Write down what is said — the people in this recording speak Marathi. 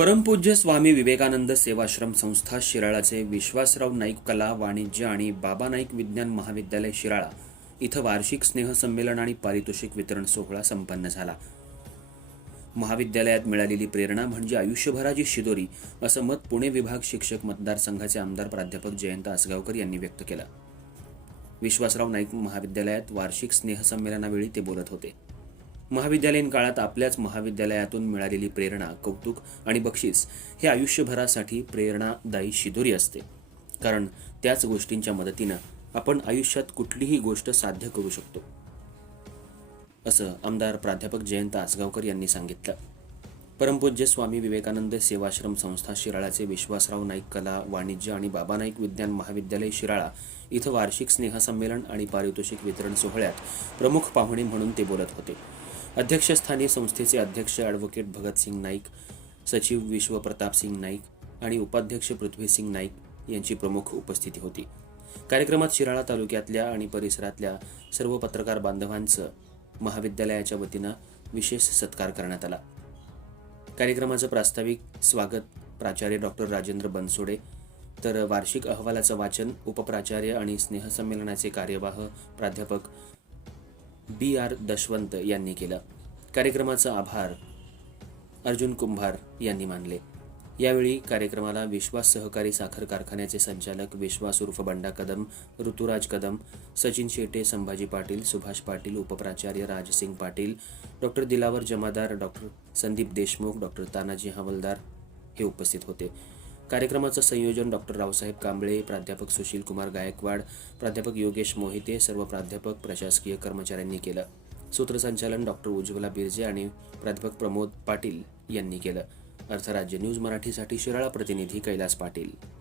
परमपूज्य स्वामी विवेकानंद सेवाश्रम संस्था शिराळाचे विश्वासराव नाईक कला वाणिज्य आणि बाबा नाईक विज्ञान महाविद्यालय शिराळा इथं वार्षिक स्नेहसंमेलन आणि पारितोषिक वितरण सोहळा संपन्न झाला. महाविद्यालयात मिळालेली प्रेरणा म्हणजे आयुष्यभराची शिदोरी असं मत पुणे विभाग शिक्षक मतदारसंघाचे आमदार प्राध्यापक जयंत आसगावकर यांनी व्यक्त केलं. विश्वासराव नाईक महाविद्यालयात वार्षिक स्नेहसंमेलनावेळी ते बोलत होते. महाविद्यालयीन काळात आपल्याच महाविद्यालयातून मिळालेली प्रेरणा कौतुक आणि बक्षीस हे आयुष्यभरासाठी प्रेरणादायी शिदोरी असते. कारण त्याच गोष्टींच्या मदतीनं आपण आयुष्यात कुठलीही गोष्ट साध्य करू शकतो. असं आमदार प्राध्यापक जयंत आसगावकर यांनी सांगितलं. परमपूज्य स्वामी विवेकानंद सेवाश्रम संस्था शिराळाचे विश्वासराव नाईक कला वाणिज्य आणि बाबा नाईक विज्ञान महाविद्यालय शिराळा इथं वार्षिक स्नेहसंमेलन आणि पारितोषिक वितरण सोहळ्यात प्रमुख पाहुणे म्हणून ते बोलत होते. अध्यक्षस्थानी संस्थेचे अध्यक्ष ॲडव्होकेट भगतसिंग नाईक सचिव विश्वप्रतापसिंग नाईक आणि उपाध्यक्ष पृथ्वीसिंग नाईक यांची प्रमुख उपस्थिती होती. कार्यक्रमात शिराळा तालुक्यातल्या आणि परिसरातल्या सर्व पत्रकार बांधवांचं महाविद्यालयाच्या वतीनं विशेष सत्कार करण्यात आला. कार्यक्रमाचं प्रास्ताविक स्वागत प्राचार्य डॉक्टर राजेंद्र बनसोडे तर वार्षिक अहवालाचं वाचन उपप्राचार्य आणि स्नेहसंमेलनाचे कार्यवाह प्राध्यापक बी आर दशवंत यांनी केलं. कार्यक्रमाचा आभार अर्जुन कुंभार यांनी मानले. यावेळी कार्यक्रमाला विश्वास सहकारी साखर कारखान्याचे संचालक विश्वास उर्फ Banda Kadam Ruturaj Kadam Sachin Shete Sambhaji Patil Subhash Patil उपप्राचार्य Rajsingh Patil doctor Dilawar Jamadar doctor Sandeep Deshmukh doctor Tanaji Hawaldar हे उपस्थित होते. कार्यक्रमाचं संयोजन डॉक्टर रावसाहेब कांबळे प्राध्यापक सुशील कुमार गायकवाड प्राध्यापक योगेश मोहिते सर्व प्राध्यापक प्रशासकीय कर्मचाऱ्यांनी केलं. सूत्रसंचालन डॉक्टर उज्ज्वला बिर्जे आणि प्राध्यापक प्रमोद पाटील यांनी केलं. अर्थराज्य न्यूज मराठीसाठी शिराळा प्रतिनिधी कैलास पाटील.